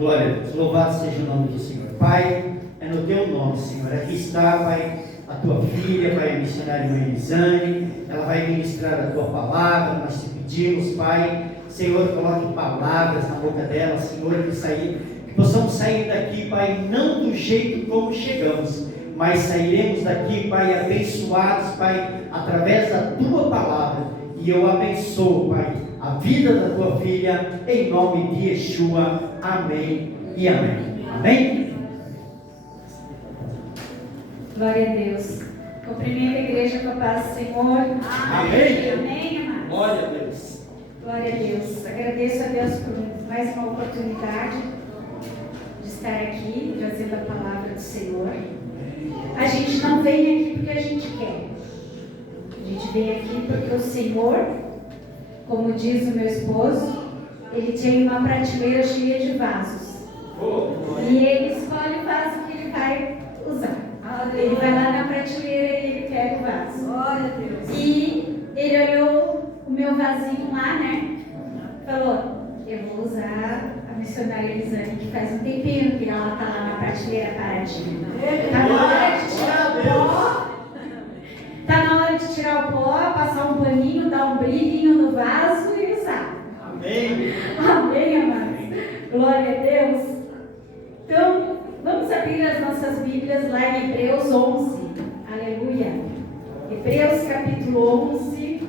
Glória a Deus. Louvado seja o nome do Senhor. Pai, é no teu nome, Senhor. Aqui está, Pai, a tua filha, Pai, a missionária irmã Elisane. Ela vai ministrar a tua palavra. Nós te pedimos, Pai, Senhor, coloque palavras na boca dela, Senhor, que possamos sair daqui, Pai, não do jeito como chegamos, mas sairemos daqui, Pai, abençoados, Pai, através da tua palavra. E eu abençoo, Pai, a vida da tua filha, em nome de Yeshua. Amém e amém. Amém? Glória a Deus. Cumprimento a igreja com a paz do Senhor. Amém. Amém, amados. Glória a Deus. Glória a Deus. Agradeço a Deus por mais uma oportunidade de estar aqui, trazendo a palavra do Senhor. A gente não vem aqui porque a gente quer. A gente vem aqui porque o Senhor, como diz o meu esposo, ele tem uma prateleira cheia de vasos. E ele escolhe o vaso que ele vai usar. Ele vai lá na prateleira e ele pega o vaso. Glória a Deus. E ele olhou o meu vasinho lá, né? Falou, eu vou usar a missionária Elisane, que faz um tempinho que ela está lá na prateleira paradinha. Está na hora de tirar o pó. Está na hora de tirar o pó, passar um paninho, dar um brilhinho no vaso e usar. Amém. Amém, amados. Glória a Deus. Então, vamos abrir as nossas Bíblias lá em Hebreus 11. Aleluia. Hebreus capítulo 11,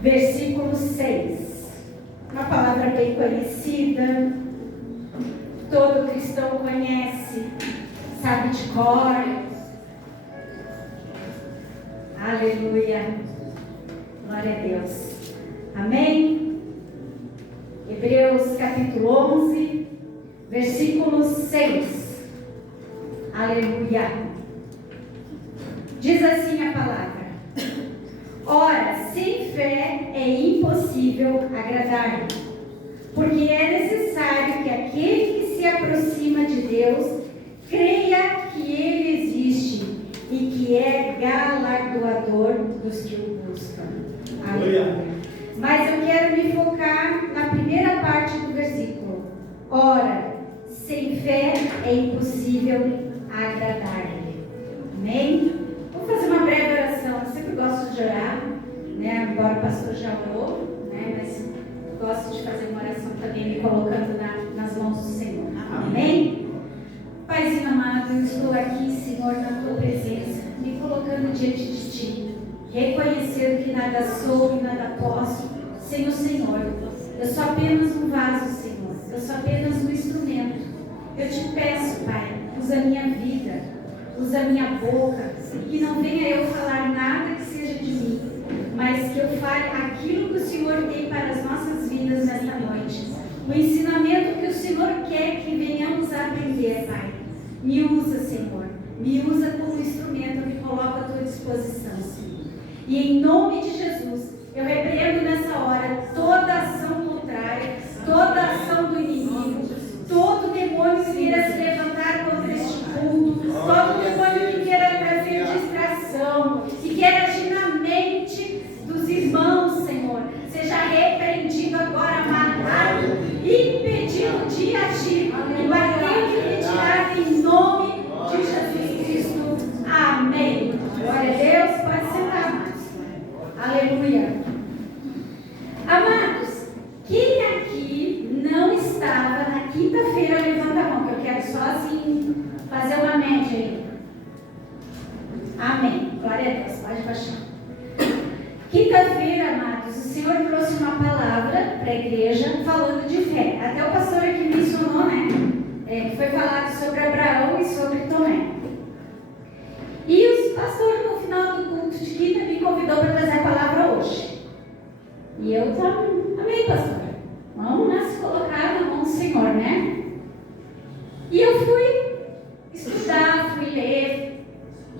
versículo 6. Uma palavra bem conhecida. Todo cristão conhece, sabe de cor. Aleluia. Glória a Deus. Amém? Hebreus capítulo 11, versículo 6. Aleluia. Diz assim a palavra: ora, sem fé é impossível agradar-lhe, porque é necessário que aquele que se aproxima de Deus creia que Ele existe e que é galardoador dos que o buscam. Aleluia. Mas eu quero me focar na primeira parte do versículo. Ora, sem fé é impossível agradar-lhe. Amém? Vou fazer uma breve oração. Eu sempre gosto de orar, né? Embora o pastor já orou, né? Mas gosto de fazer uma oração também, me colocando nas mãos do Senhor. Amém? Paizinho amado, eu estou aqui, Senhor, na tua presença, me colocando diante de ti, reconhecendo que nada sou e nada posso sem o Senhor. Eu sou apenas um vaso, Senhor. Eu sou apenas um instrumento. Eu te peço, Pai, usa a minha vida, usa a minha boca, que não venha eu falar nada que seja de mim, mas que eu fale aquilo que o Senhor tem para as nossas vidas nesta noite. O ensinamento que o Senhor quer que venhamos a aprender, Pai. Me usa, Senhor. Me usa como instrumento, eu me coloco à tua disposição, Senhor. E em nome de Jesus, eu repreendo nessa hora toda ação contrária, toda ação do inimigo, todo demônio que queira se levantar contra este culto, todo demônio que queira trazer distração, que queira agir na mente dos irmãos, Senhor, seja repreendido agora, matado, impedido de agir, e batendo e retirado em nome de Jesus Cristo. Amém. Glória a Deus. Pode sentar, amados. Aleluia. Amados, quem aqui não estava na quinta-feira, levanta a mão, que eu quero só assim fazer uma média aí. Amém. Glória a Deus. Pode baixar. Quinta-feira, amados, o Senhor trouxe uma palavra para a igreja falando de fé. Até o pastor aqui mencionou, né? Que foi falado sobre Abraão e sobre Tomé. E o pastor, no final do culto de quinta, me convidou para trazer a palavra hoje. E eu estava, amém, pastor? Vamos lá se colocar na mão do Senhor, né? E eu fui estudar, fui ler.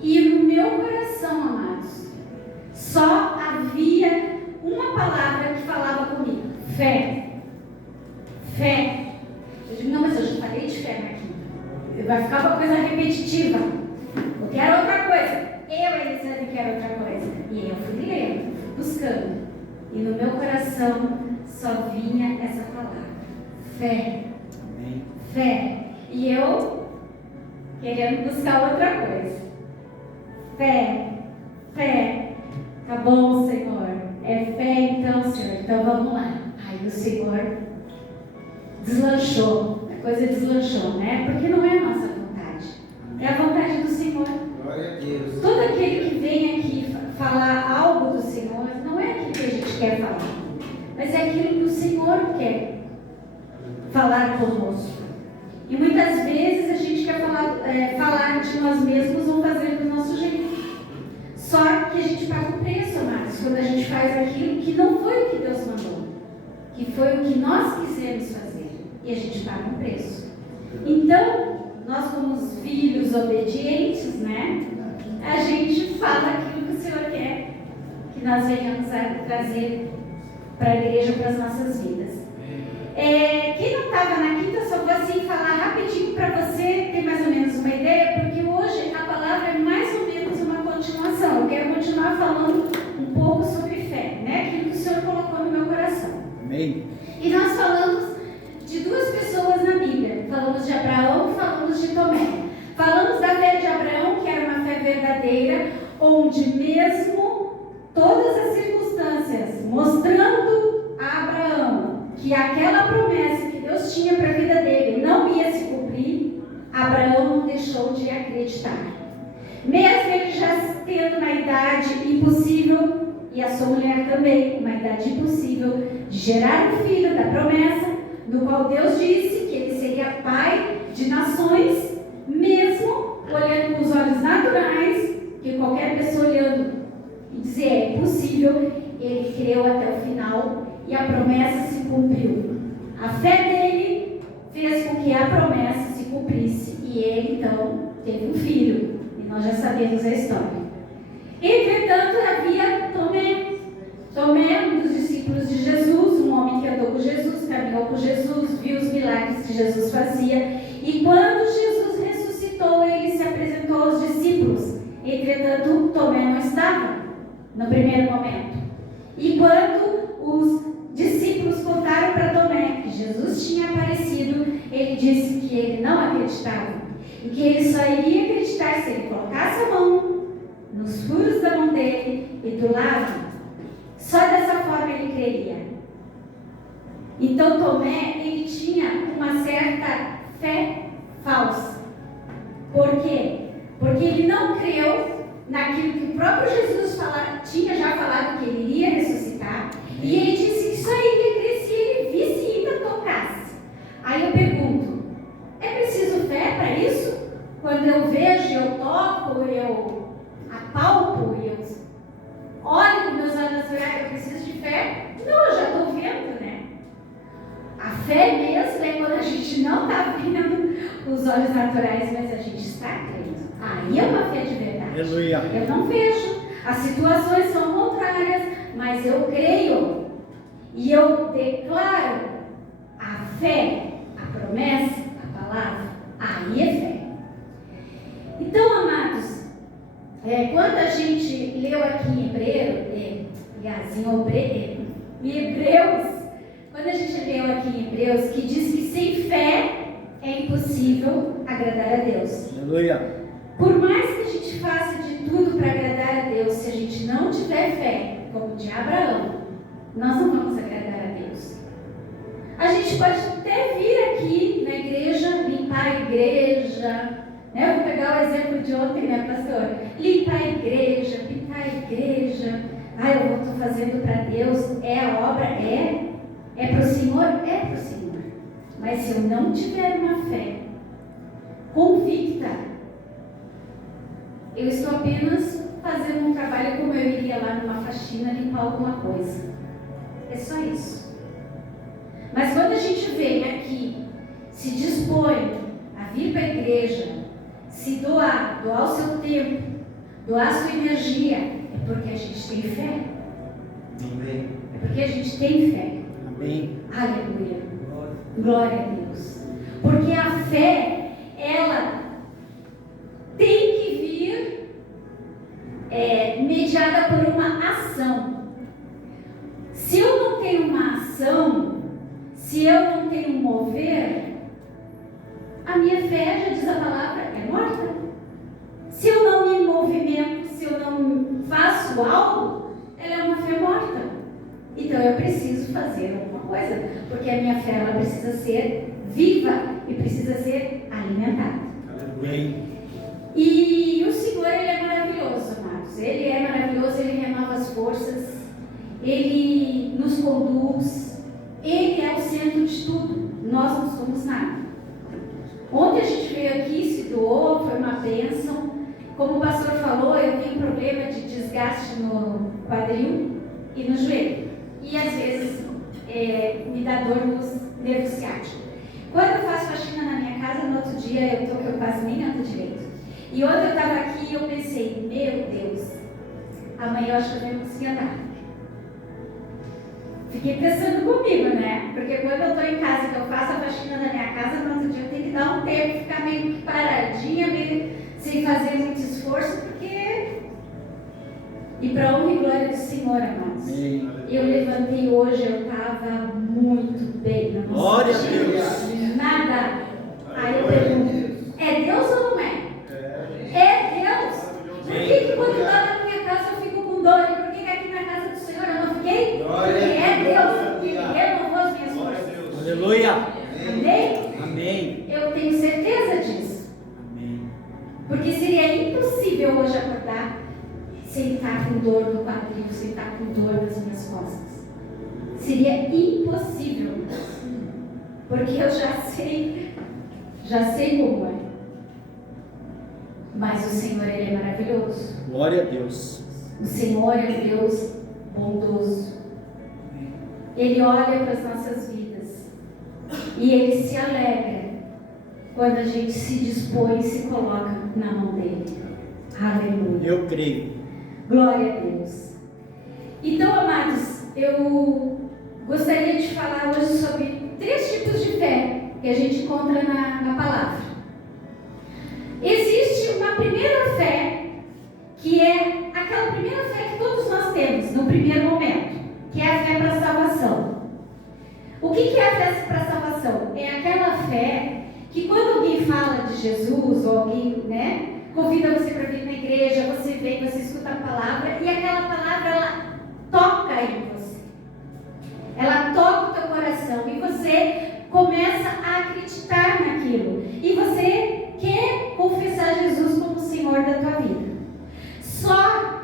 E no meu coração, amados, só havia uma palavra que falava comigo: fé. Fé. Eu digo, não, mas eu já falei de fé na quinta. Vai ficar uma coisa repetitiva. Eu quero outra coisa. Eu, Elisane, quero outra coisa. E eu fui lendo, fui buscando. E no meu coração só vinha essa palavra: Fé. Amém. Fé. E eu querendo buscar outra coisa. Fé. Fé. Tá bom, Senhor. É fé então, Senhor. Então vamos lá. Aí o Senhor deslanchou. A coisa deslanchou, né? Porque não é a nossa vontade. É a vontade do Senhor. Glória a Deus. Todo aquele que vem aqui falar algo do Senhor, não é aquilo que a gente quer falar, mas é aquilo que o Senhor quer falar conosco. E muitas vezes a gente quer falar de nós mesmos ou fazer do nosso jeito. Só que a gente paga o preço, amados, quando a gente faz aquilo que não foi o que Deus mandou, que foi o que nós quisemos fazer. E a gente paga um preço. Então, nós como os filhos obedientes, né? A gente fala aquilo que o Senhor quer que nós venhamos a trazer para a igreja, para as nossas vidas. Quem não estava na quinta, só vou assim falar rapidinho para você ter mais ou menos uma ideia, porque hoje a palavra é mais ou menos uma continuação. Eu quero continuar falando um pouco sobre fé, né? Aquilo que o Senhor colocou no meu coração. Amém. E nós falamos de duas pessoas na Bíblia. Falamos de Abraão e falamos de Tomé. Falamos da fé de Abraão, que era uma fé verdadeira, onde mesmo todas as circunstâncias mostrando a Abraão que aquela promessa que Deus tinha para a vida dele não ia se cumprir, Abraão não deixou de acreditar. Mesmo ele já tendo uma idade impossível, e a sua mulher também, uma idade impossível, de gerar um filho da promessa, no qual Deus disse que ele seria pai de nações, mesmo olhando com os olhos naturais, que qualquer pessoa olhando e dizer é impossível, ele creu até o final e a promessa se cumpriu. A fé dele fez com que a promessa se cumprisse e ele então teve um filho, e nós já sabemos a história. Entretanto, havia Tomé, um dos discípulos de Jesus, um homem que andou com Jesus, caminhou com Jesus, viu os milagres que Jesus fazia, e quando Jesus ressuscitou, ele se apresentou aos discípulos. Entretanto, Tomé não estava no primeiro momento. E quando os discípulos contaram para Tomé que Jesus tinha aparecido, ele disse que ele não acreditava e que ele só iria acreditar se ele colocasse a mão nos furos da mão dele e do lado. Só dessa forma ele creria. Então Tomé, ele tinha uma certa fé falsa. Por quê? Porque ele não creu naquilo que o próprio Jesus tinha já falado que ele iria ressuscitar. E ele disse que só iria crer se ele visse e ainda tocasse. Aí eu pergunto, é preciso fé para isso? Quando eu vejo, eu toco, eu apalpo, eu olho com meus olhos naturais, eu preciso de fé? Não, eu já estou vendo, né? A fé mesmo é quando a gente não está vendo com os olhos naturais, mas a gente está crendo. Aí é uma fé de verdade. Aleluia. Eu não vejo, as situações são contrárias, mas eu creio. E eu declaro a fé, a promessa, a palavra. Aí é fé. Então, amados, quando a gente leu aqui em Hebreus, quando a gente leu aqui em Hebreus, que diz que sem fé é impossível agradar a Deus. Aleluia. Por mais que a gente faça de tudo para agradar a Deus, se a gente não tiver fé, como de Abraão, nós não vamos agradar a Deus. A gente pode até vir aqui na igreja, limpar a igreja, né? Eu vou pegar o exemplo de ontem, né, pastor? Limpar a igreja, pintar a igreja. Eu estou fazendo para Deus. É a obra? É para o Senhor? É para o Senhor. Mas se eu não tiver uma fé convicta, eu estou apenas fazendo um trabalho como eu iria lá numa faxina limpar alguma coisa. É só isso. Mas quando a gente vem aqui, se dispõe a vir para a igreja, se doar o seu tempo, doar a sua energia, é porque a gente tem fé. Amém. É porque a gente tem fé. Amém. Aleluia. Glória a Deus. Porque a fé, ela tem que vir mediada por uma ação. Se eu não tenho uma ação, se eu não tenho tenho mover, a minha fé, já diz a palavra, é morta. Se eu não me movimento, se eu não faço algo, ela é uma fé morta. Então eu preciso fazer alguma coisa, porque a minha fé ela precisa ser viva e precisa ser alimentada. E o Senhor, Ele é maravilhoso, amados. Ele é maravilhoso, Ele renova as forças, Ele nos conduz, Ele é o centro de tudo. Nós não somos nada. Ontem a gente veio aqui, se doou, foi uma bênção. Como o pastor falou, eu tenho problema de desgaste no quadril e no joelho. E às vezes me dá dor nos nervos ciáticos. Quando eu faço faxina na minha casa, no outro dia eu estou que eu quase nem ando direito. E ontem eu estava aqui e eu pensei, meu Deus, amanhã eu acho que eu não consegui andar. Fiquei pensando comigo, né? Porque quando eu estou em casa, que eu faço a faxina na minha casa, no outro dia eu tenho que dar um tempo, ficar meio que paradinha, meio sem fazer muito esforço, porque... E para honra e glória do Senhor, amados. Eu levantei hoje, eu estava muito bem. Glória a Deus. Nada. Aí eu pergunto, é Deus ou não é? É Deus. Por que quando eu estou na minha casa eu fico com dor? E por que aqui na casa do Senhor eu não fiquei? Porque é Deus, porque Ele renovou as minhas forças. Aleluia. Amém? Amém. Eu tenho certeza disso. Amém. Porque seria impossível hoje acordar sem estar com dor no quadril, sem estar com dor nas minhas costas. Seria impossível. Porque eu já sei como é. Mas o Senhor, Ele é maravilhoso. Glória a Deus. O Senhor é um Deus bondoso. Ele olha para as nossas vidas e Ele se alegra quando a gente se dispõe e se coloca na mão dEle. Aleluia. Eu creio. Glória a Deus. Então, amados, eu gostaria de falar hoje sobre 3 tipos de fé que a gente encontra na palavra. Existe uma primeira fé, que é aquela primeira fé que todos nós temos no primeiro momento, que é a fé para a salvação. O que é a fé para a salvação? É aquela fé que quando alguém fala de Jesus, ou alguém, convida você para vir na igreja, você vem, você escuta a palavra, e aquela palavra, ela toca em você. Ela toca o teu coração, e você começa a acreditar naquilo. E você quer confessar Jesus como o Senhor da tua vida. Só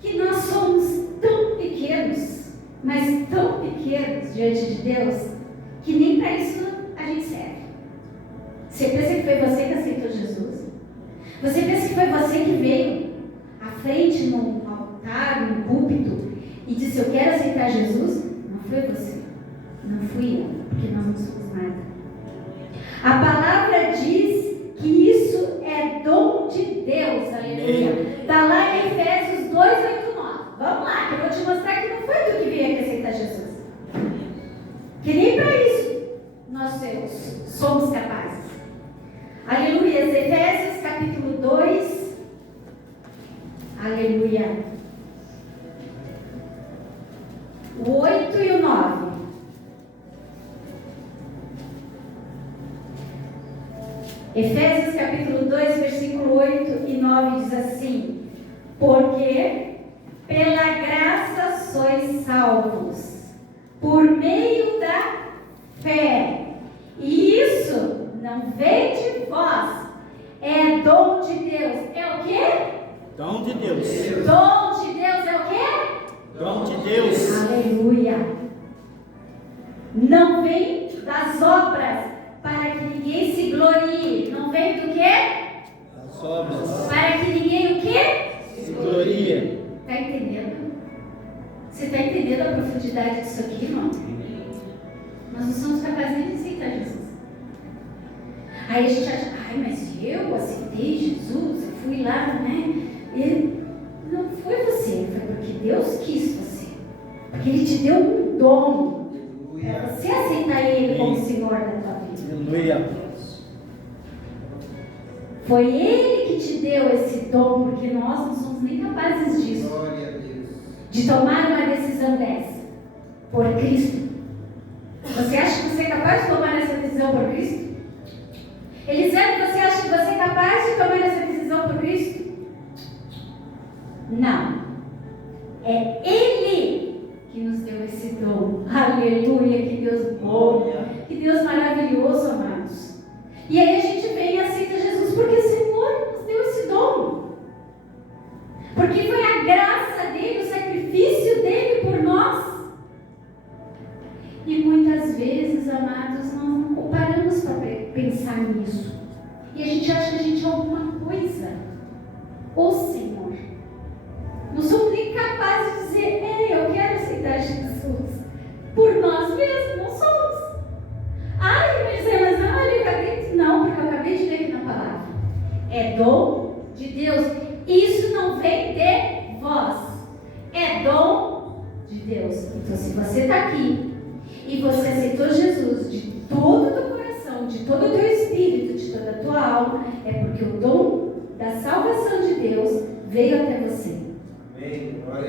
que nós somos tão pequenos, mas tão pequenos diante de Deus, que nem para isso a gente serve. Você pensa que foi você que aceitou Jesus? Você pensa que foi você que veio à frente num altar, num púlpito, e disse, eu quero aceitar Jesus? Não foi você. Não fui eu, porque nós não somos nada. A palavra diz que isso é dom de Deus, aleluia. Está lá em Efésios 2:8-9. Vamos lá, que eu vou te mostrar que não foi tu que veio aqui aceitar Jesus. Que nem para isso nós somos capazes. Aleluia. Efésios capítulo 2. Aleluia. O 8 e o 9. Efésios capítulo 2, versículo 8 e 9 diz assim: porque pela graça sois salvos, por meio da fé. E isso não vem de vós, é dom de Deus. É o quê? Dom de Deus. Dom de Deus é o quê? Dom de Deus. Aleluia. Não vem das obras, para que ninguém se glorie. Não vem do quê? As obras. Para que ninguém o quê? Se gloria. Está entendendo? Você está entendendo a profundidade disso aqui, irmão? Nós não somos capazes nem de aceitar Jesus. Aí a gente acha, mas eu aceitei Jesus, eu fui lá, Não foi você, foi porque Deus quis você. Porque Ele te deu um dom. Para você aceitar Ele como Senhor da tua vida. Aleluia. Foi Ele que te deu esse dom, porque nós não somos nem capazes disso. Glória a Deus. De tomar uma decisão dessa. Por Cristo. você acha que você é capaz de tomar essa decisão por Cristo? Eliseu, você acha que você é capaz de tomar essa decisão por Cristo? Não. É Ele que nos deu esse dom. Aleluia, que Deus bom, que Deus maravilhoso, amados. E aí a gente vem e aceita Jesus porque o Senhor nos deu esse dom. Porque foi a graça dele, o sacrifício dele por nós. E muitas vezes, amados, nós não paramos para pensar nisso. E a gente acha que a gente é alguma coisa. O Senhor. Não somos nem capazes de dizer, ei, eu quero aceitar Jesus. Por nós mesmos, não somos. Ai, mas olha, eu acabei de... Não, porque eu acabei de ler aqui na palavra. É dom de Deus. Isso não vem de vós. É dom de Deus. Então, se você está aqui e você aceitou Jesus de todo o teu coração, de todo o teu espírito, de toda a tua alma, é porque o dom da salvação de Deus veio até você.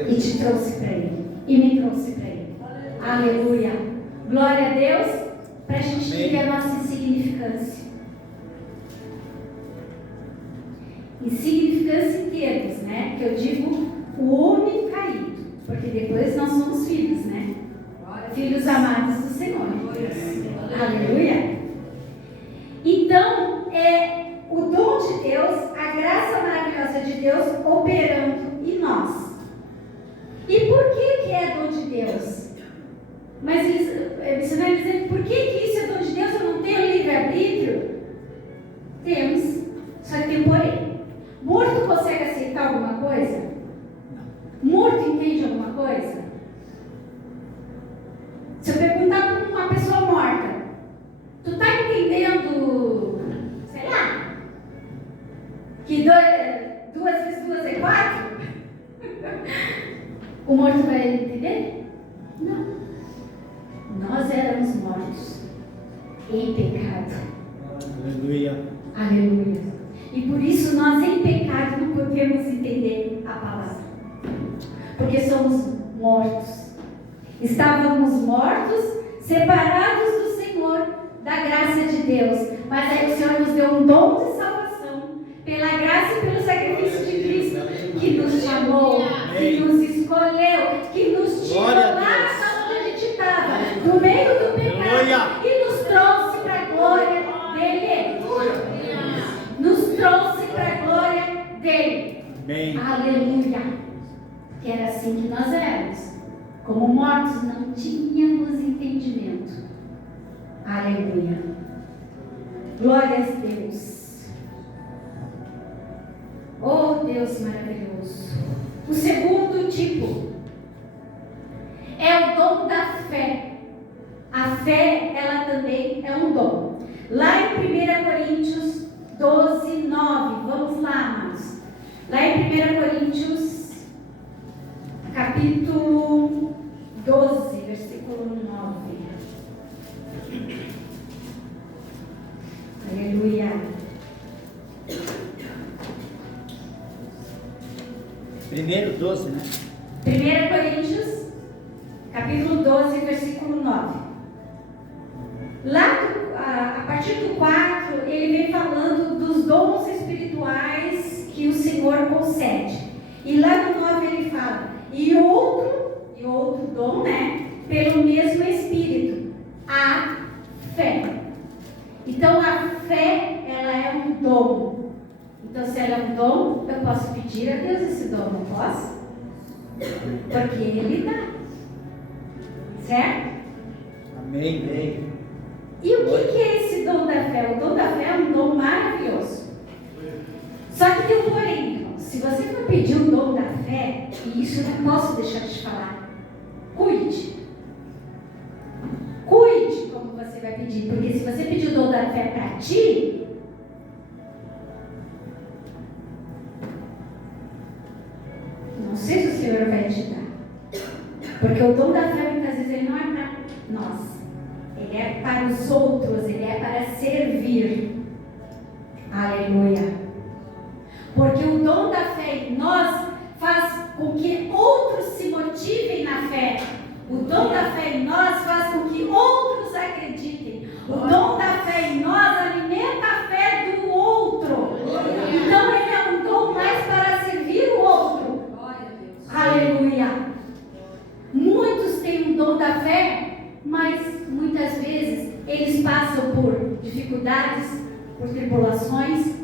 E te trouxe para Ele. E me trouxe para Ele. Aleluia. Glória a Deus. Para a gente ter a nossa insignificância. Insignificância em termos, né? Que eu digo o homem caído. Porque depois nós somos filhos, né? Filhos amados do Senhor. Aleluia. Então, é o dom de Deus, a graça maravilhosa de Deus operando em nós. E por que é dom de Deus? Mas você vai dizer, por que isso é dom de Deus? Eu não tenho livre-arbítrio? Temos, só que tem porém. Morto consegue aceitar alguma coisa? Morto entende alguma coisa? Se eu perguntar para uma pessoa morta, tu está entendendo, sei lá, que 2 vezes 2 é 4? O morto vai entender? Não. Nós éramos mortos em pecado. Aleluia. Aleluia. E por isso nós em pecado não podemos entender a palavra. Porque somos mortos. Estávamos mortos, separados do Senhor, da graça de Deus. Mas aí o Senhor nos deu um dom de salvação, pela graça e pelo sacrifício de Cristo, que nos chamou, que nos escolheu, que nos tirou lá da onde a gente estava, do meio do pecado, e nos trouxe para a glória dele. Nos trouxe para a glória dele. Amém. Aleluia. Que era assim que nós éramos. Como mortos, não tínhamos entendimento. Aleluia. Glória a Deus. Oh, Deus maravilhoso. O segundo tipo é o dom da fé. A fé, ela também é um dom. Lá em 1 Coríntios 12, 9. Vamos lá, amados. Lá em 1 Coríntios, capítulo 12, versículo 9. Aleluia. 1:12, né? 1 Coríntios, capítulo 12, versículo 9. Lá, a partir do 4, ele vem falando dos dons espirituais que o Senhor concede. E lá no 9 ele fala, e outro dom, né? Pelo mesmo Espírito, a fé. Então a fé, ela é um dom. Então se ela é um dom, eu posso pedir a Deus esse dom, não posso? Porque Ele dá. Certo? Amém. E o que é esse dom da fé? O dom da fé é um dom maravilhoso. Só que tem um porém, irmão. Se você for pedir o dom da fé, e isso eu não posso deixar de falar, cuide. Cuide como você vai pedir. Porque se você pedir o dom da fé para ti, não sei se o Senhor vai te dar. Porque o dom da fé, muitas vezes, ele não é para nós. Ele é para os outros, ele é para servir. Aleluia. Porque o dom da fé em nós faz com que outros se motivem na fé. O dom da fé em nós faz com que outros O dom da fé em nós alimenta a fé do outro. Então ele é um dom mais para servir o outro. Aleluia. Muitos têm um dom da fé, mas muitas vezes eles passam por dificuldades, por tribulações.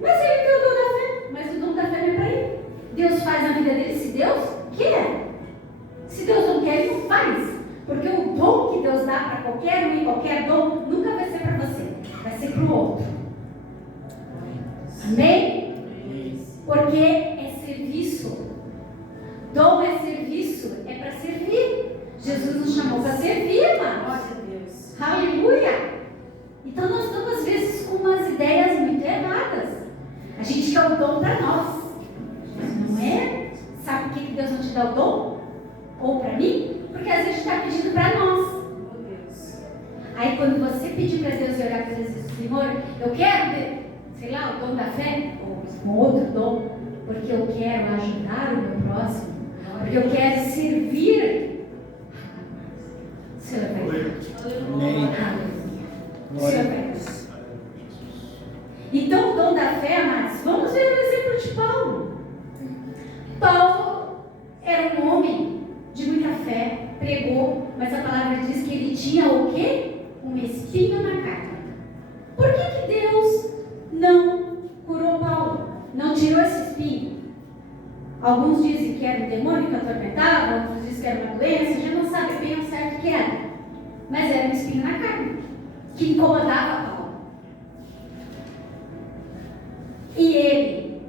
Mas ele tem o dom da fé, mas o dom da fé não é para ele. Deus faz na vida dele se Deus quer. Se Deus não quer, ele não faz. Porque o dom que Deus dá para qualquer um e qualquer dom nunca vai ser para você, vai ser para o outro. Amém? Porque é serviço. Dom é serviço, é para servir. Jesus nos chamou para servir, irmãos. Aleluia! Então nós estamos às vezes com umas ideias muito erradas. A gente quer o dom para nós, mas não é? Sabe por que Deus não te dá o dom? Ou para mim? Porque às vezes está pedindo para nós. Aí quando você pedir para Deus e orar para Deus e dizer, Senhor, eu quero, sei lá, o dom da fé, ou um outro dom, porque eu quero ajudar o meu próximo, porque eu quero servir. O Senhor vai dar. Amém. Glória a Deus. Então o dom da fé, amados, vamos ver o exemplo de Paulo. Paulo era um homem de muita fé, pregou, mas a palavra diz que ele tinha o quê? Um espinho na carne. Por que Deus não curou Paulo? Não tirou esse espinho? Alguns dizem que era um demônio que atormentava, outros dizem que era uma doença, já não sabe bem o certo que era. Mas era um espinho na carne, que incomodava Paulo. E ele,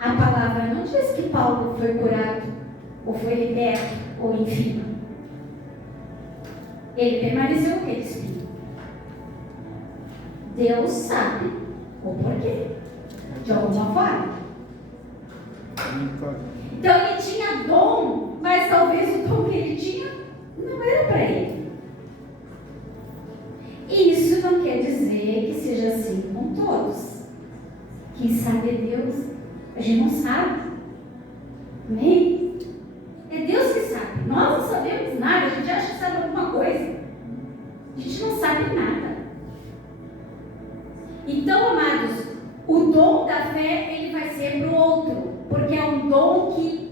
a palavra não diz que Paulo foi curado, ou foi liberto, ou enfim. Ele permaneceu com aquele espinho. Deus sabe o porquê, de alguma forma. Então ele tinha dom, mas talvez o dom que ele tinha não era para ele. E isso não quer dizer que seja assim com todos. Quem sabe é Deus, a gente não sabe. Amém? É Deus que sabe. Nós não sabemos nada, a gente acha que sabe alguma coisa. A gente não sabe nada. Então, amados, o dom da fé, ele vai ser para o outro, porque é um dom que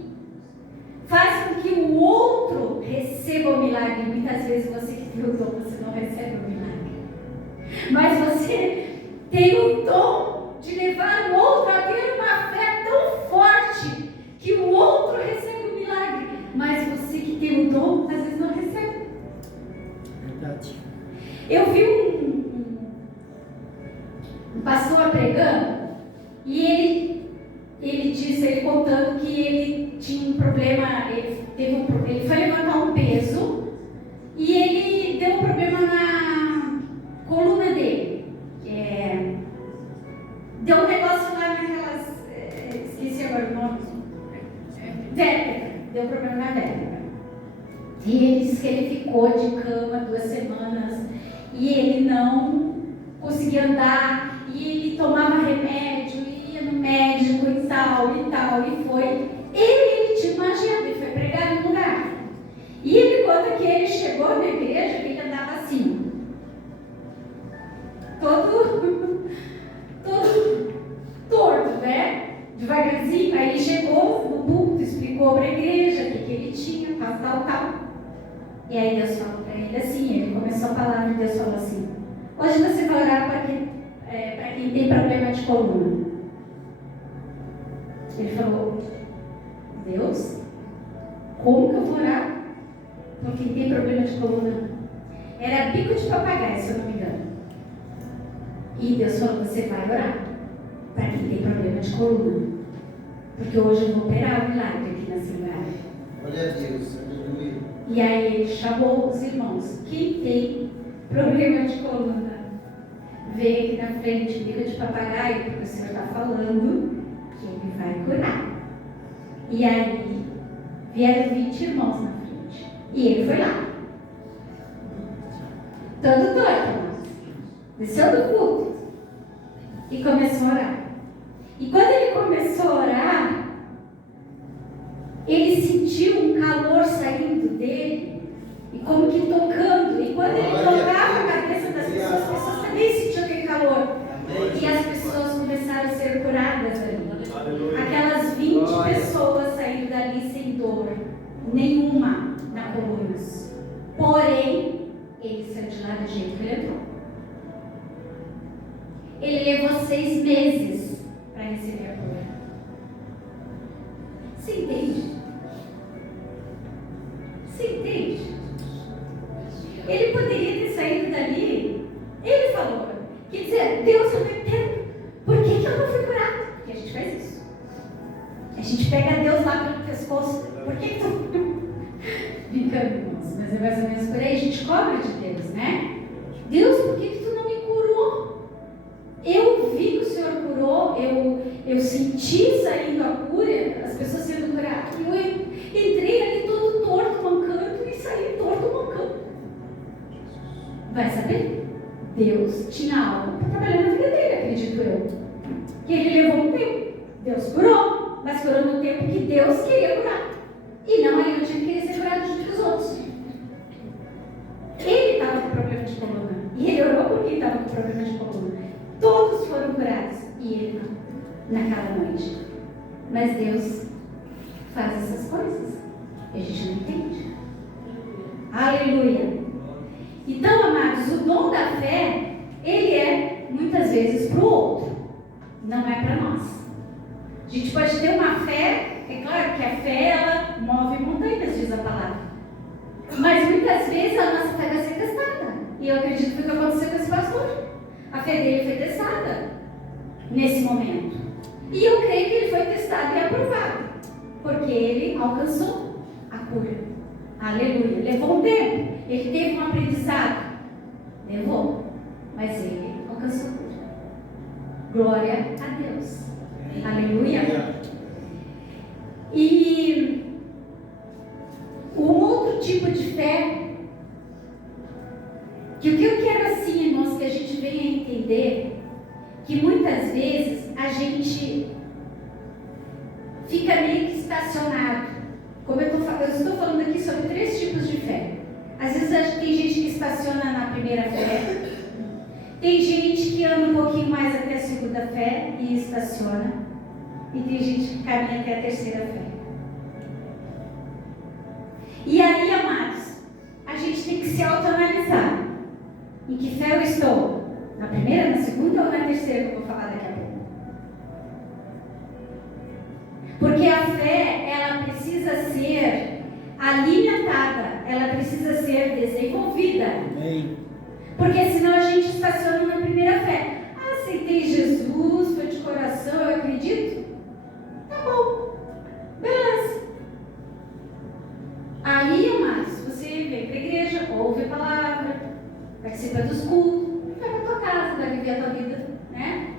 faz com que o outro receba o milagre. Muitas vezes você que tem o dom, você não recebe o milagre. Mas você tem o dom de levar o outro a ter uma fé tão forte que o outro recebe o milagre. Mas você que tem o dom, às vezes não recebe. Verdade. Eu vi um pastor pregando e ele disse, ele contando que ele tinha um problema, ele foi levantar um peso e ele deu um problema na coluna dele. Deu um negócio lá naquelas, esqueci agora o nome, vértebra, deu um problema na vértebra. E ele disse que ele ficou de cama 2 semanas e ele não conseguia andar. E ele tomava remédio, ia no médico e tal, e foi. Ele tinha uma agenda, ele foi pregar em um lugar. E ele conta que ele chegou na igreja, que ele andava assim, todo torto, né? Devagarzinho. Aí ele chegou no púlpito, explicou para a igreja o que ele tinha, tal. E aí Deus falou para ele assim, ele começou a palavra e Deus falou assim, hoje você vai orar para quem tem problema de coluna. Ele falou, Deus, como que eu vou orar por quem tem problema de coluna? Era bico de papagaio, se eu não me engano. E Deus falou, você vai orar para quem tem problema de coluna. Porque hoje eu vou operar o milagre aqui na cidade. Glória a Deus, aleluia. E aí ele chamou os irmãos. Quem tem problema de coluna, vem aqui na frente, bico de papagaio, porque o Senhor está falando que Ele vai curar. E aí vieram 20 irmãos na frente. E ele foi lá. Todo doido, irmãos. Desceu do culto. E começou a orar. E quando ele começou a orar, ele sentiu um calor saindo dele E como que tocando. E quando ele tocava a cabeça das pessoas, as pessoas também sentiam aquele calor. E as pessoas começaram a ser curadas ali. Aquelas 20 pessoas saíram dali sem dor nenhuma na coluna. Porém, ele saiu de lá do jeito que ele entrou. Ele levou 6 meses para receber a cura. Você entende? Você entende? Ele poderia ter saído dali. Ele falou. Quer dizer, Deus, eu não entendo. Por que eu não fui curado? Porque a gente faz isso. A gente pega Deus lá pelo pescoço. Por que tu... Brincando, irmãos, mas é mais ou menos por aí. A gente cobra de Deus, né? Deus, por que tu não me curou? Eu vi que o Senhor curou. Eu senti saindo a cura, as pessoas sendo curadas. Eu entrei ali todo torto, mancando, e saí torto, mancando. Vai saber? Deus tinha algo para trabalhar na vida dele, acredito eu. Que ele levou um tempo. Deus curou, mas curou no tempo que Deus queria curar. E não ali onde ele queria ser curado junto com os outros. Ele estava com problema de coluna. E ele orou porque ele estava com problema de coluna. Todos foram curados. E ele não, naquela noite. Mas Deus faz essas coisas. E a gente não entende. Aleluia. Então, amados, o dom da fé, ele é muitas vezes para o outro, não é para nós. A gente pode ter uma fé, é claro que a fé, ela move montanhas, diz a palavra. Mas muitas vezes a nossa fé vai ser testada. E eu acredito que foi o que aconteceu com esse pastor. A fé dele foi testada nesse momento. E eu creio que ele foi testado e aprovado, porque ele alcançou a cura. Aleluia. Levou um tempo. Ele teve um aprendizado. Levou. Mas ele alcançou a cura. Glória a Deus. Aleluia. E um outro tipo de fé, que o que eu quero assim, irmãos, que a gente venha a entender, que muitas vezes a gente fica meio que estacionado. Como eu estou falando aqui sobre 3 tipos de fé. Às vezes tem gente que estaciona na primeira fé. Tem gente que anda um pouquinho mais até a segunda fé e estaciona. E tem gente que caminha até a terceira fé. E aí, amados, a gente tem que se autoanalisar. Em que fé eu estou? Na primeira, na segunda ou na terceira, que eu vou falar daqui a pouco? Porque a fé, ela precisa ser alimentada, ela precisa ser desenvolvida. Amém. Porque senão a gente estaciona na primeira fé. Ah, aceitei Jesus, foi de coração, eu acredito. Tá bom, beleza. Aí, amados, você vem para a igreja, ouve a palavra, participa dos cultos, vai para tua casa, vai viver a tua vida, né?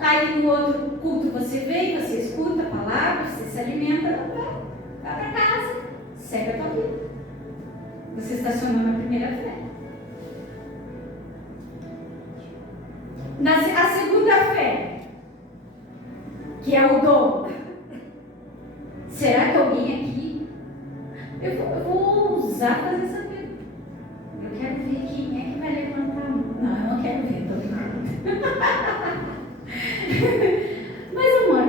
Aí no outro culto você vem, você escuta a palavra, você se alimenta, vai para casa, segue a tua vida. Você estacionou na primeira fé. A segunda fé, que é o dom. Será que alguém aqui? Eu vou ousar fazer essa pergunta. Eu quero ver quem é que vai levantar a mão. Não, eu não quero ver, estou brincando. Mas, amor,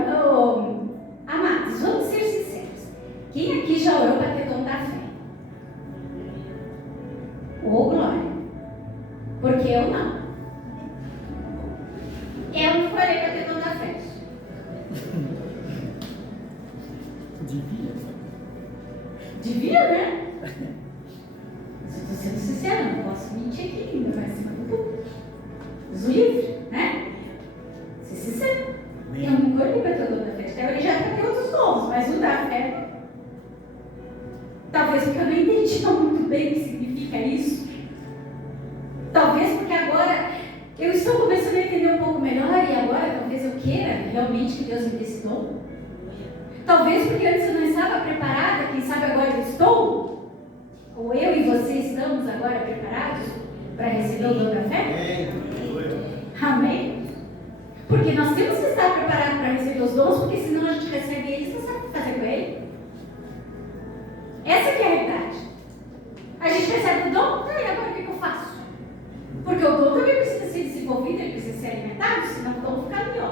amados, vamos ser sinceros. Quem aqui já orou para ter dom da fé? Ô, glória. Porque eu não. Eu não orei para ter dom da fé. Devia, né? Mas eu estou sendo sincera, não posso mentir aqui, ainda vai cima do público. Deus o livre, né? Ser sincero. Eu não orei para ter dom da fé. Até orei já para ter outros dons, mas o da fé. Talvez porque eu não entendi muito bem o que significa isso. Talvez porque agora eu estou começando a entender um pouco melhor e agora talvez eu queira realmente que Deus me dê esse dom. Talvez porque antes eu não estava preparada, quem sabe agora eu estou, ou eu e você estamos agora preparados para receber o dom da fé? Amém? Porque nós temos que estar preparados para receber os dons, porque senão a gente recebe eles e não sabe o que fazer com ele. nós vamos ficar ali, ó,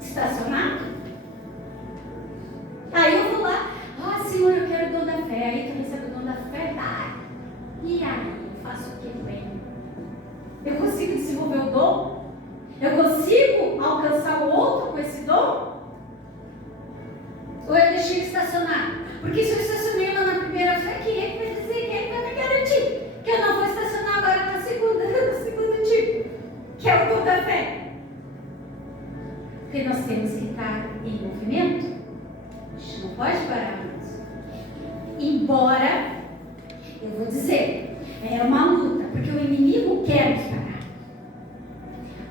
estacionado. Aí eu vou lá, Senhor, eu quero o dom da fé. Aí tu recebe o dom da fé, tá? E aí, eu faço o que bem? Eu consigo desenvolver o dom? Eu consigo alcançar o outro com esse dom? Ou eu deixei ele estacionar? Porque se eu estacionei lá na primeira fé, quem é que vai dizer, quem é que vai me garantir que eu não vou estacionar agora no segundo tipo, que é o dom da fé? Porque nós temos que estar em movimento. A gente não pode parar nisso. Embora, eu vou dizer, é uma luta, porque o inimigo quer nos parar.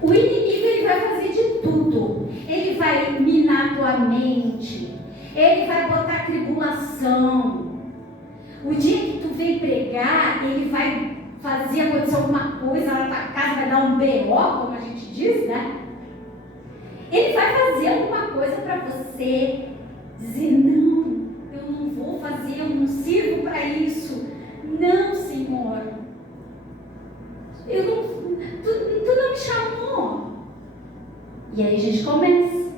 O inimigo, ele vai fazer de tudo. Ele vai minar tua mente. Ele vai botar tribulação. O dia que tu vem pregar, ele vai fazer acontecer alguma coisa na tua casa, vai dar um B.O., como a gente diz, né? Ele vai fazer alguma coisa para você dizer, não, eu não vou fazer, eu não sirvo para isso. Não, Senhor. Tu não me chamou. E aí a gente começa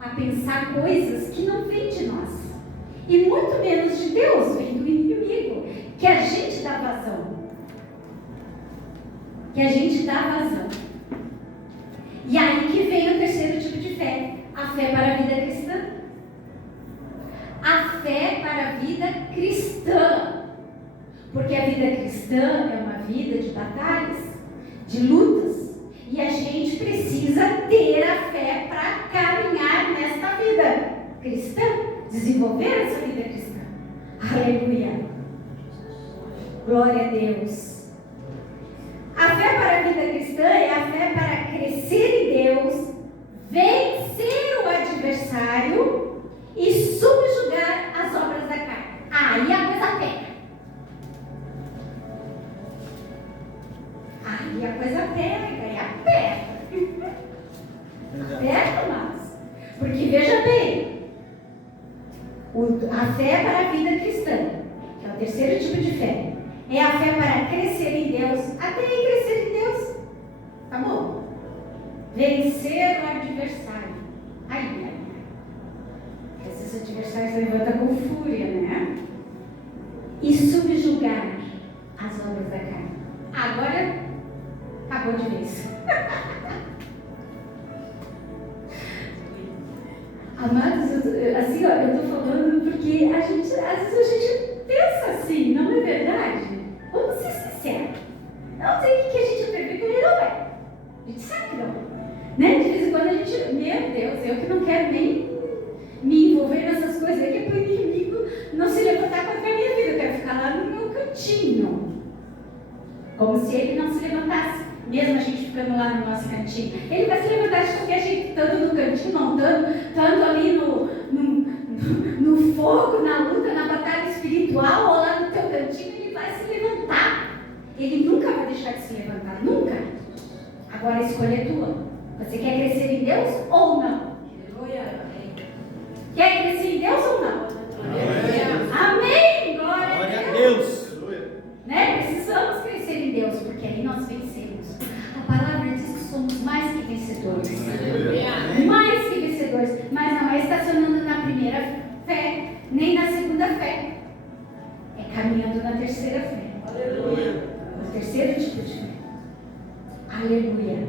a pensar coisas que não vêm de nós. E muito menos de Deus, vem do inimigo. Que a gente dá vazão. E aí que vem o terceiro tipo de fé. A fé para a vida cristã. A fé para a vida cristã. Porque a vida cristã é uma vida de batalhas, de lutas. E a gente precisa ter a fé para caminhar nesta vida cristã, desenvolver essa vida cristã. Aleluia. Glória a Deus. A fé para a vida cristã é a fé para crescer em Deus, vencer o adversário e subjugar as obras da carne. Aí a coisa pega. Aí a coisa pega, e aperta. Aperta, mas. Porque veja bem, a fé para a vida cristã, que é o terceiro tipo de fé, é a fé para crescer em Deus. Até aí crescer em Deus. Tá bom? Vencer o adversário. Ai. Esses adversários levantam com fúria, né? E subjugar as obras da carne. Agora acabou de vez. Amados, assim, ó, eu estou falando porque às vezes a gente pensa assim, não é verdade? Vamos ser sinceros. Não sei o que a gente aprendeu que ele não é. A gente sabe que não. Né? De vez em quando a gente, meu Deus, eu que não quero nem me envolver nessas coisas aí, que é para o inimigo não se levantar contra a minha vida. Eu quero ficar lá no meu cantinho. Como se ele não se levantasse. Mesmo a gente ficando lá no nosso cantinho, ele vai se levantar de qualquer jeito, tanto no cantinho, não, tanto ali no fogo, na luta, na batalha espiritual, ou lá no teu cantinho, ele vai se levantar. Ele nunca vai deixar de se levantar, nunca. Agora a escolha é tua. Você quer crescer em Deus ou não? Quer crescer em Deus ou não? Amém! Glória a Deus! Né? Precisamos crescer em Deus, porque aí nós vencemos. A palavra diz que somos mais que vencedores. Mais que vencedores. Mas não é estacionando na primeira fé, nem na segunda fé. É caminhando na terceira fé. Aleluia. O terceiro tipo de fé. Aleluia.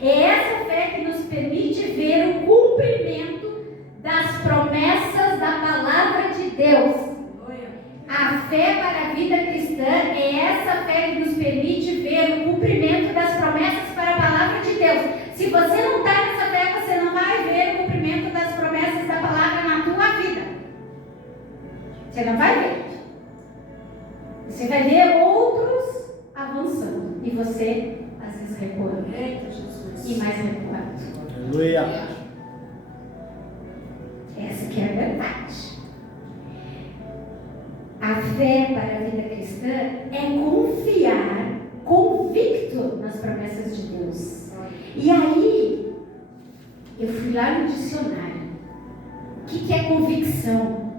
É essa fé que nos permite ver o cumprimento das promessas da palavra de Deus. A fé para a vida cristã é essa fé que nos permite ver o cumprimento das promessas para a palavra de Deus. Se você não está nessa fé, você não vai ver o cumprimento das promessas da palavra na tua vida. Você não vai ver. Você vai ver outros avançando. E você, às vezes, recuando. E mais recuando. Aleluia. Essa que é a verdade. A fé para a vida cristã é confiar, convicto nas promessas de Deus. E aí, eu fui lá no dicionário. O que é convicção?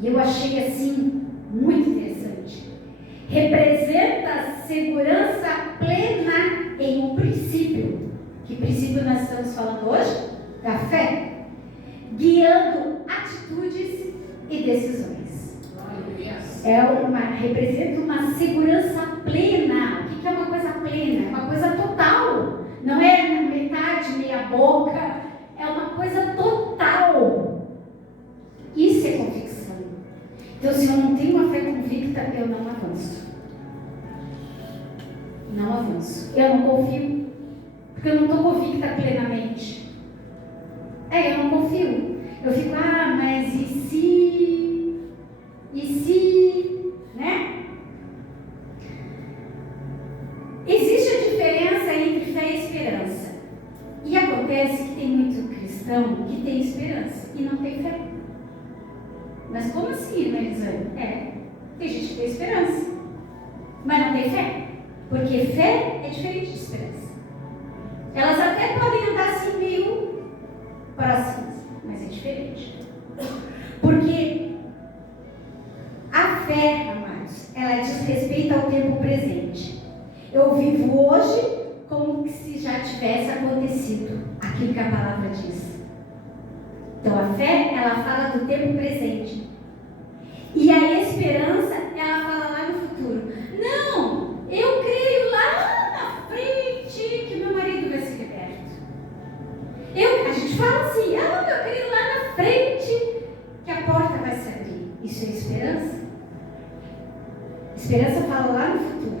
E eu achei assim, muito interessante. Representa segurança plena em um princípio. Que princípio princípio nós estamos falando hoje? Da fé. Guiando atitudes e decisões. Representa uma segurança plena. O que é uma coisa plena? É uma coisa total. Não é metade, meia boca. É uma coisa total. Isso é convicção. Então, se eu não tenho uma fé convicta, eu não avanço. Não avanço. Eu não confio. Porque eu não estou convicta plenamente. Eu não confio. Eu fico, mas e se? E se? Né? Existe a diferença entre fé e esperança. E acontece que tem muito cristão que tem esperança e não tem fé. Mas como assim, Elisane? Tem gente que tem esperança, mas não tem fé. Porque fé é diferente de esperança. Elas até podem andar assim meio próximas, mas é diferente. Porque a fé, amados, ela diz respeito ao tempo presente. Eu vivo hoje como se já tivesse acontecido aquilo que a palavra diz. Então a fé, ela fala do tempo presente. E a esperança, ela fala lá no futuro. Não, eu creio lá na frente que meu marido vai ser liberto. A gente fala assim, eu creio lá na frente que a porta vai se abrir. Isso é esperança? Esperança fala lá no futuro.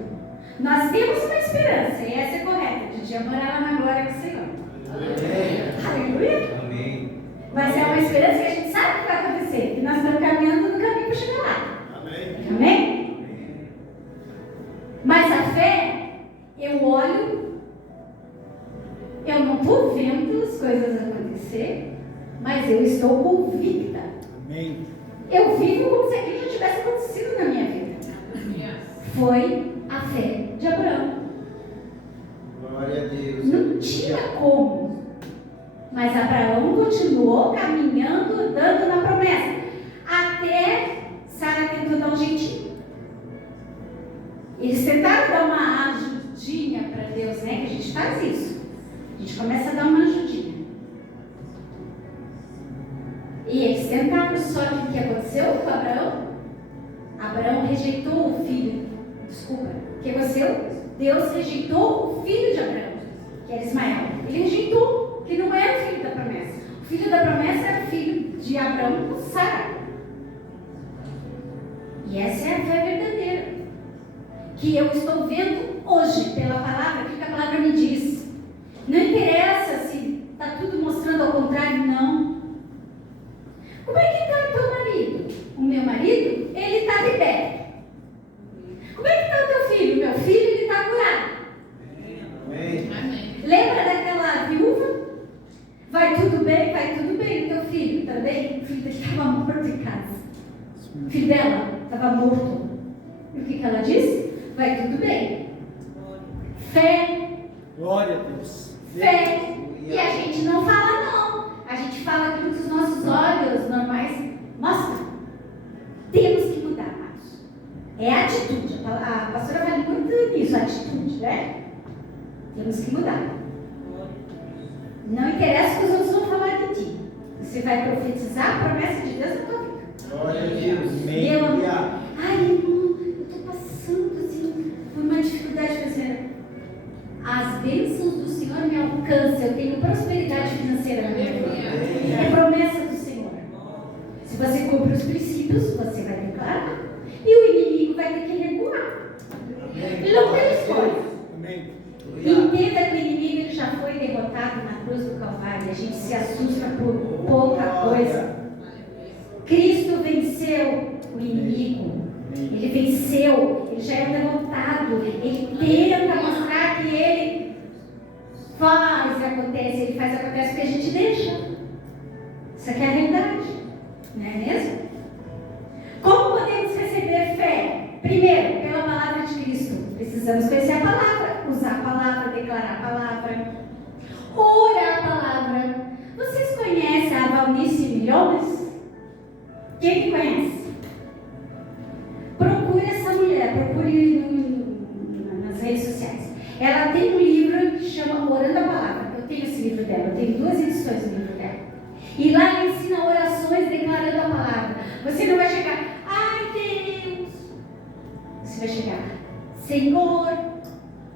Nós temos uma esperança, e essa é correta, de dia morar lá na glória do Senhor. Amém. Aleluia. Amém. Mas é uma esperança que a gente sabe o que vai acontecer, que nós estamos caminhando no caminho para chegar lá. Amém. Amém? Mas a fé, eu olho, eu não estou vendo as coisas acontecer, mas eu estou convicta. Amém. Eu vivo como se aquilo já tivesse acontecido na minha vida. Foi a fé de Abraão. Glória a Deus. Não tinha como. Mas Abraão continuou caminhando, andando na promessa. Até Sara tentou dar um jeitinho. Eles tentaram dar uma ajudinha para Deus, né? Que a gente faz isso. A gente começa a dar uma ajudinha. E eles tentaram, só que o que aconteceu com Abraão? Abraão rejeitou o filho. Desculpa, o que aconteceu? Deus rejeitou o filho de Abraão, que era Ismael. Ele rejeitou, que não era o filho da promessa. O filho da promessa era o filho de Abraão com Sara. E essa é a fé verdadeira, que eu estou vendo hoje pela palavra, o que a palavra me diz. Não interessa se está tudo mostrando ao contrário, não. Como é que está o teu marido? O meu marido, ele está liberto. Como é que está o teu filho? Meu filho, ele está curado. Amém. Lembra daquela viúva? Vai tudo bem, o teu filho também? O filho dele estava morto em casa. O filho dela estava morto. E o que ela disse? Vai tudo bem. Fé. Glória a Deus. Fé. E a gente não fala não. A gente fala aquilo que os nossos olhos normais mostram. Temos que mudar, amados. É a atitude. A pastora fala muito nisso, atitude, né? Temos que mudar. Não interessa o que os outros vão falar de ti. Você vai profetizar a promessa de Deus na tua vida. Glória a Deus. Meu amor. Ai, irmão, eu estou passando assim por uma dificuldade financeira. As bênçãos do Senhor me alcançam. Eu tenho prosperidade financeira na minha vida. É promessa do Senhor. Se você cumpre os princípios, você vai declarar. E o inimigo vai ter que recuar. Ele não tem escolha. Amém. Entenda que o inimigo ele já foi derrotado na cruz do Calvário. A gente se assusta por pouca coisa. Cristo venceu o inimigo. Ele venceu. Ele já é um derrotado. Ele tenta mostrar que ele faz e acontece. Ele faz e acontece porque a gente deixa. Isso aqui é a realidade. Não é mesmo? Como podemos receber fé? Primeiro, pela palavra de Cristo. Precisamos conhecer a palavra, usar a palavra, declarar a palavra, orar a palavra. Vocês conhecem a Valnice Milhones? Quem que conhece? Procure essa mulher, procure nas redes sociais. Ela tem um livro que chama Orando a Palavra. Eu tenho esse livro dela, eu tenho 2 edições do livro dela. E lá ela ensina orações declarando a palavra. Você não vai chegar, ai Deus. Você vai chegar, Senhor,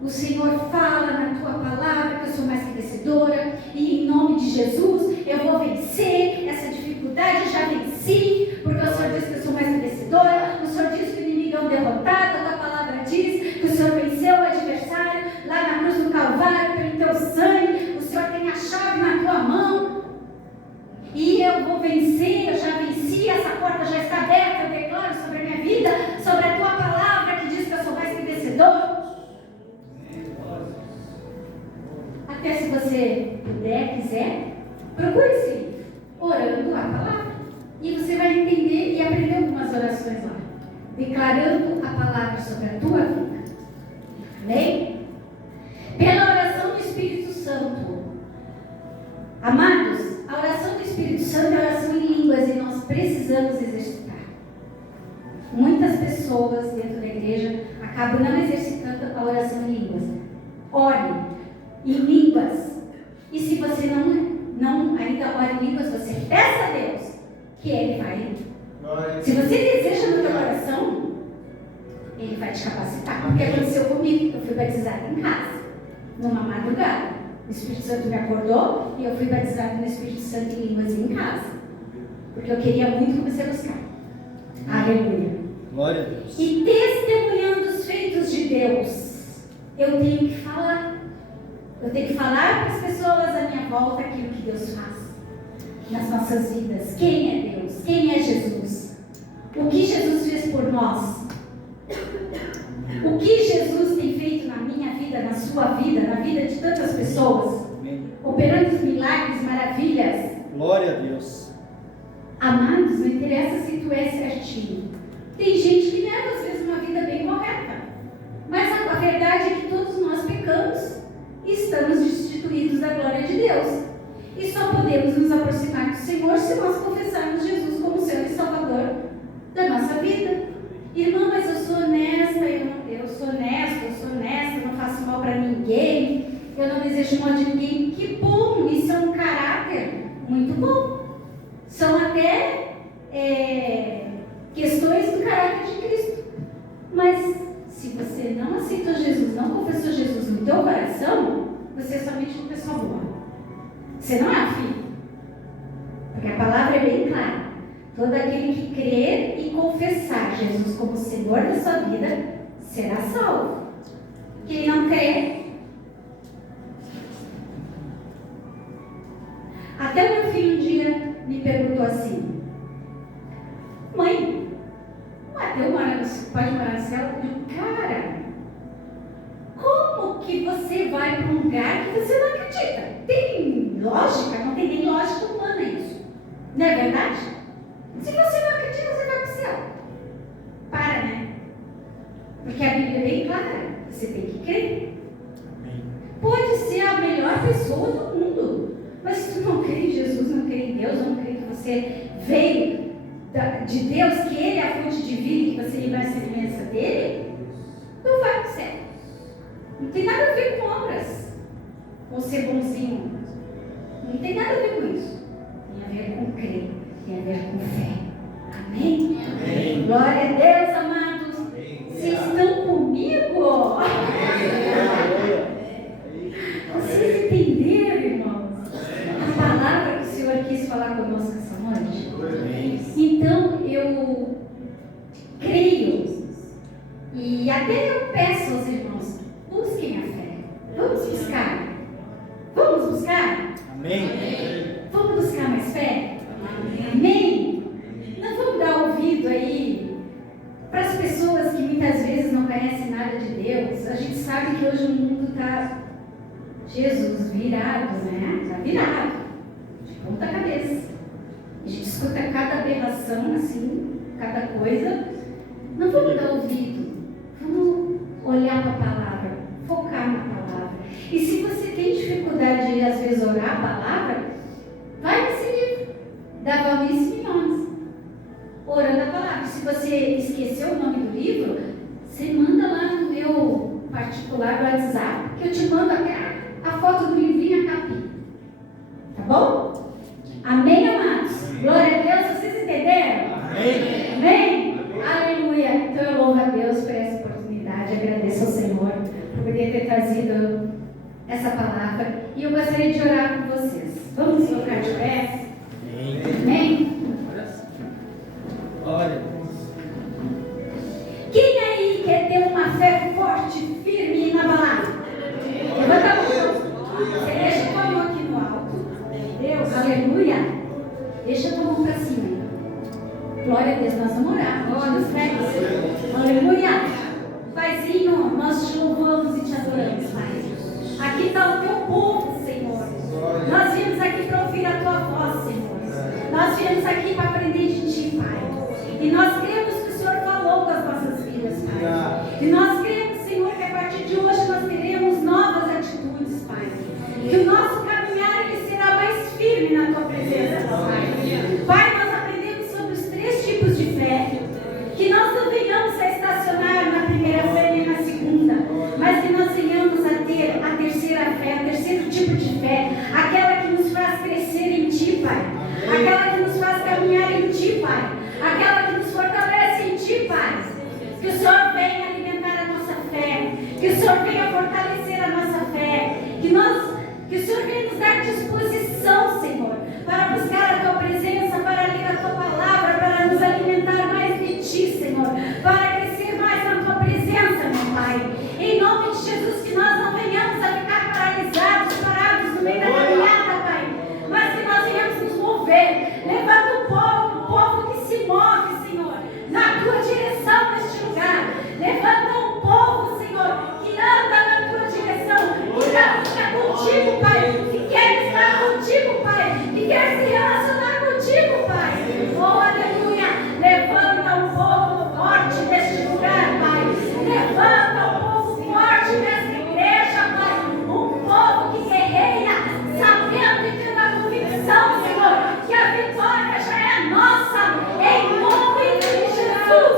o Senhor fala na tua palavra que eu sou mais que vencedora. E em nome de Jesus eu vou vencer essa dificuldade, eu já venci. Porque o Senhor diz que eu sou mais que vencedora. O Senhor diz que o inimigo é um derrotado. A tua palavra diz que o Senhor venceu o adversário lá na cruz do Calvário pelo teu sangue. O Senhor tem a chave na tua mão. E eu vou vencer, eu já venci, essa porta já está aberta, eu declaro sobre a minha vida, sobre a tua palavra que diz que eu sou mais que vencedor. Até se você puder, quiser, procure esse livro, orando a palavra. E você vai entender e aprender algumas orações lá, declarando a palavra sobre a tua vida. Amém? Pela oração do Espírito Santo. Amados, a oração do Espírito Santo é a oração em línguas e nós precisamos exercitar. Muitas pessoas dentro da igreja acabam não exercitando a oração em línguas. Ore em línguas. E se você não ainda ora em línguas, você peça a Deus que Ele vai. Se você deseja no teu coração, Ele vai te capacitar. Porque aconteceu comigo, eu fui batizada em casa, numa madrugada. O Espírito Santo me acordou e eu fui batizada no Espírito Santo em línguas em casa. Porque eu queria muito começar a buscar. Aleluia. Glória a Deus. E testemunhando os feitos de Deus, eu tenho que falar. Eu tenho que falar para as pessoas à minha volta aquilo que Deus faz nas nossas vidas. Quem é Deus? Quem é Jesus? O que Jesus fez por nós? O que Jesus tem feito na minha vida, na sua vida, na vida de tantas pessoas? Amém. Operando os milagres, maravilhas. Glória a Deus. Amados, não interessa se tu é certinho. Tem gente que leva às vezes uma vida bem correta. Mas a verdade é que todos nós pecamos e estamos destituídos da glória de Deus. E só podemos nos aproximar do Senhor se nós confessarmos Jesus como Senhor e Salvador da nossa vida. Irmã, mas eu sou honesta, eu sou honesta, eu não faço mal para ninguém, eu não desejo mal de ninguém. Que bom, isso é um caráter muito bom. São até questões do caráter de Cristo. Mas se você não aceitou Jesus, não confessou Jesus no teu coração, você é somente uma pessoa boa. Você não é filho. Porque a palavra é bem clara. Todo aquele que crer e confessar Jesus como Senhor da sua vida será salvo. Quem não crê, até o meu filho um dia me perguntou assim: mãe, o Mateus pode morar no céu? Eu digo, cara, como que você vai para um lugar que você não acredita? Tem lógica? Não tem nem lógica humana isso. Não é verdade? Se você não acredita, você vai para o céu. Para, né? Porque a Bíblia é bem clara. Você tem que crer. Pode ser a melhor pessoa do mundo, mas se tu não crê em Jesus, não crê em Deus, não crê que você veio de Deus, que Ele é a fonte de vida, que você vai ser semelhança dele, não vai para o céu. Não tem nada a ver com obras, ou ser bonzinho. Não tem nada a ver com isso. Tem a ver com crer, tem a ver com fé. Amém? Amém. Glória a Deus, amados. Vocês estão comigo? Vocês entenderam, irmãos? A palavra que o Senhor quis falar conosco essa noite? Então, eu creio e até eu peço aos irmãos, busquem a fé. Vamos buscar. Vamos buscar? Amém. Vamos buscar mais fé? Amém? Não vamos dar ouvido aí para as pessoas que muitas vezes não conhecem nada de Deus. A gente sabe que hoje o mundo está, Jesus, virado, né? Está virado, de ponta cabeça. A gente escuta cada aberração, assim, cada coisa. Não vamos dar ouvido, vamos olhar para a palavra, focar na palavra. E se você tem dificuldade de, às vezes, orar a palavra, vai nesse livro, da Valnice Milhões, orando a palavra. Se você esqueceu o nome do livro, você manda lá no meu particular do WhatsApp, que eu te mando até a foto do livrinho a capinha. Tá bom? Amém, amados? Glória a Deus, vocês entenderam? Amém. Amém? Aleluia. Então eu louvo a Deus por essa oportunidade, agradeço ao Senhor por poder ter trazido essa palavra. E eu gostaria de orar com vocês. Vamos nos colocar de pé? Amém? Glória a Deus. Quem aí quer ter uma fé forte, firme e inabalável? Levanta a mão. Você deixa a tua mão aqui no alto. Deus, aleluia. Deixa a tua mão para cima. Glória a Deus, nós vamos orar. Glória aos pés. Aleluia. Paizinho, nós te louvamos e te adoramos, Pai. Aqui está o teu povo, Senhor. Nós viemos aqui para ouvir a tua voz, Senhor. Nós viemos aqui para aprender de ti, Pai. E nós cremos que o Senhor falou com as nossas vidas, Pai. E nós cremos, Senhor, que a partir de hoje nós teremos novas atitudes, Pai. Que o nosso caminhar ele será mais firme na tua presença, Pai. Pai, nós aprendemos sobre os 3 tipos de fé. Que nós não venhamos a estacionar na primeira fé nem na segunda, mas que nós venhamos a ter a terceira fé, o terceiro tipo de fé, aquela que nos faz crescer em ti, Pai. Aquela que nos faz caminhar em ti, Pai. Aquela que nos fortalece em ti, Pai. Que o Senhor venha alimentar a nossa fé. Que o Senhor venha fortalecer a nossa fé. Que o Senhor venha nos dar disposição, Senhor, para buscar a tua presença, para ler a tua palavra, para nos alimentar mais de ti, Senhor, para crescer mais na tua presença, meu Pai. Em nome de Jesus, que nós não venhamos a ficar paralisados, parados no meio da caminhada, Pai, mas que nós venhamos nos mover, levando o povo que se move, Senhor, na tua direção neste lugar. Levanta um povo, Senhor, que anda na tua direção, que caminha contigo, Pai, que quer estar contigo, Pai, que quer se relacionar contigo, Pai. Oh, aleluia. Levanta um povo forte neste lugar, Pai. Levanta um povo forte nesta igreja, Pai. Um povo que guerreia, sabendo e tendo a convicção, Senhor, que a vitória já é nossa, em nome de Jesus.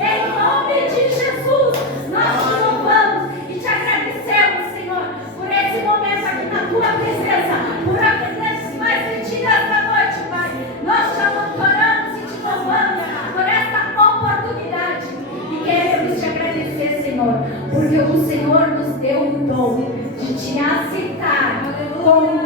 Em nome de Jesus, nós te louvamos e te agradecemos, Senhor, por esse momento aqui na tua presença, por aprendermos mais de ti nesta noite, Pai. Nós te adoramos e te louvamos por esta oportunidade e queremos te agradecer, Senhor, porque o Senhor nos deu o dom de te aceitar como